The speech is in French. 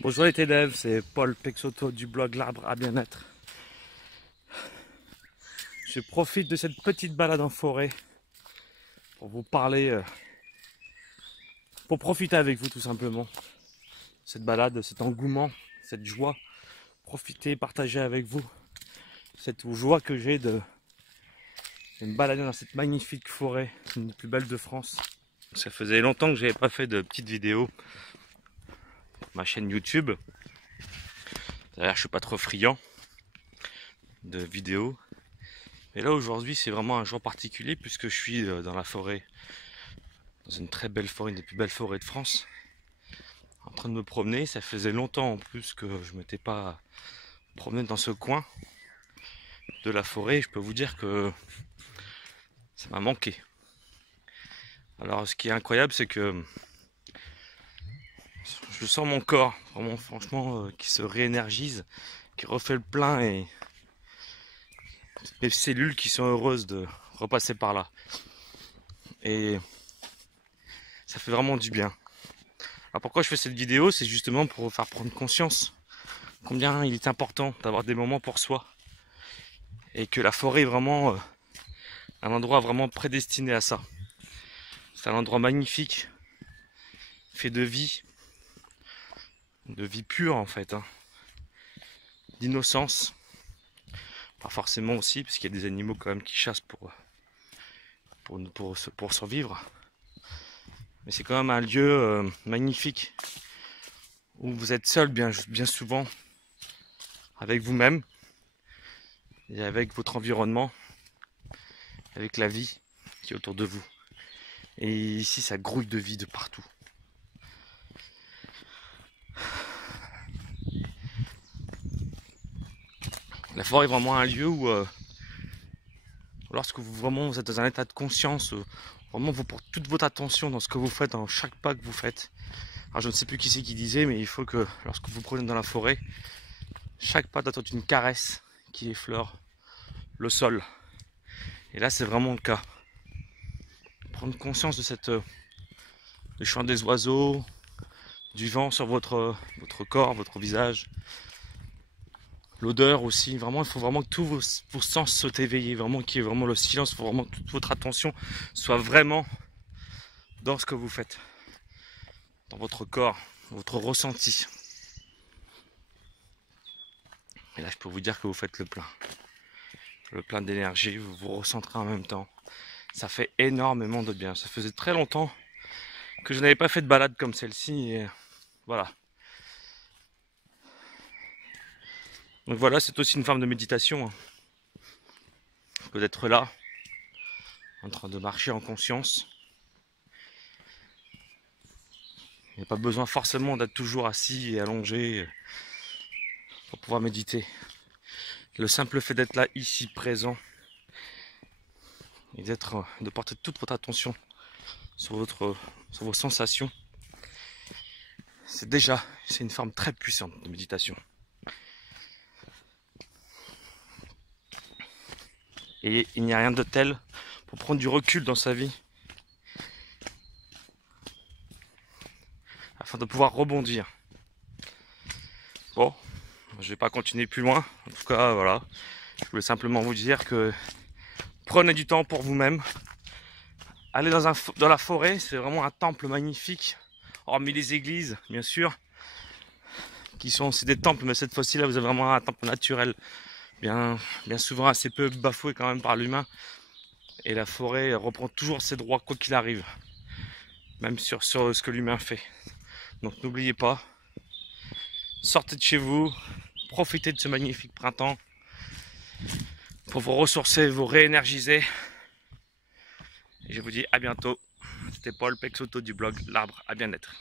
Bonjour les TDF, c'est Paul Pexoto du blog L'Arbre à Bien-être. Je profite de cette petite balade en forêt pour vous parler, pour profiter avec vous tout simplement. Cette balade, cet engouement, cette joie, profiter, partager avec vous cette joie que j'ai de me balader dans cette magnifique forêt, une des plus belles de France. Ça faisait longtemps que j'avais pas fait de petites vidéos pour ma chaîne YouTube. D'ailleurs, je suis pas trop friand de vidéos. Et là aujourd'hui c'est vraiment un jour particulier puisque je suis dans la forêt, dans une très belle forêt, une des plus belles forêts de France, en train de me promener. Ça faisait longtemps en plus que je ne m'étais pas promené dans ce coin de la forêt. Je peux vous dire que ça m'a manqué. Alors ce qui est incroyable c'est que je sens mon corps vraiment franchement qui se réénergise, qui refait le plein et mes cellules qui sont heureuses de repasser par là. Et ça fait vraiment du bien. Alors pourquoi je fais cette vidéo? C'est justement pour vous faire prendre conscience combien il est important d'avoir des moments pour soi. Et que la forêt est vraiment un endroit vraiment prédestiné à ça. C'est un endroit magnifique, fait de vie pure en fait, hein, d'innocence. Pas forcément aussi, parce qu'il y a des animaux quand même qui chassent pour survivre. Mais c'est quand même un lieu magnifique où vous êtes seul bien souvent avec vous-même et avec votre environnement, avec la vie qui est autour de vous. Et ici, ça grouille de vie de partout. La forêt est vraiment un lieu où, lorsque vous êtes dans un état de conscience, vraiment vous portez toute votre attention dans ce que vous faites, dans chaque pas que vous faites. Alors je ne sais plus qui c'est qui disait, mais il faut que lorsque vous prenez dans la forêt, chaque pas doit être une caresse qui effleure le sol. Et là, c'est vraiment le cas. Prendre conscience de du chant des oiseaux, du vent sur votre corps, votre visage. L'odeur aussi, vraiment, il faut vraiment que tous vos sens soient éveillés, vraiment qu'il y ait vraiment le silence, il faut vraiment que toute votre attention soit vraiment dans ce que vous faites, dans votre corps, votre ressenti. Et là, je peux vous dire que vous faites le plein d'énergie, vous vous recentrez en même temps. Ça fait énormément de bien. Ça faisait très longtemps que je n'avais pas fait de balade comme celle-ci, et voilà. Donc voilà, c'est aussi une forme de méditation, hein. Que d'être là, en train de marcher en conscience. Il n'y a pas besoin forcément d'être toujours assis et allongé pour pouvoir méditer. Le simple fait d'être là, ici, présent, et de porter toute votre attention sur vos sensations, c'est une forme très puissante de méditation. Et il n'y a rien de tel pour prendre du recul dans sa vie, afin de pouvoir rebondir. Bon, je vais pas continuer plus loin. En tout cas, voilà. Je voulais simplement vous dire que prenez du temps pour vous-même. Allez dans la forêt, c'est vraiment un temple magnifique. Hormis les églises, bien sûr, qui sont aussi des temples, mais cette fois-ci là, vous avez vraiment un temple naturel, bien souvent assez peu bafoué quand même par l'humain. Et la forêt reprend toujours ses droits quoi qu'il arrive, même sur ce que l'humain fait. Donc n'oubliez pas, sortez de chez vous, profitez de ce magnifique printemps pour vous ressourcer, vous réénergiser. Et je vous dis à bientôt. C'était Paul Pexoto du blog L'Arbre à Bien-être.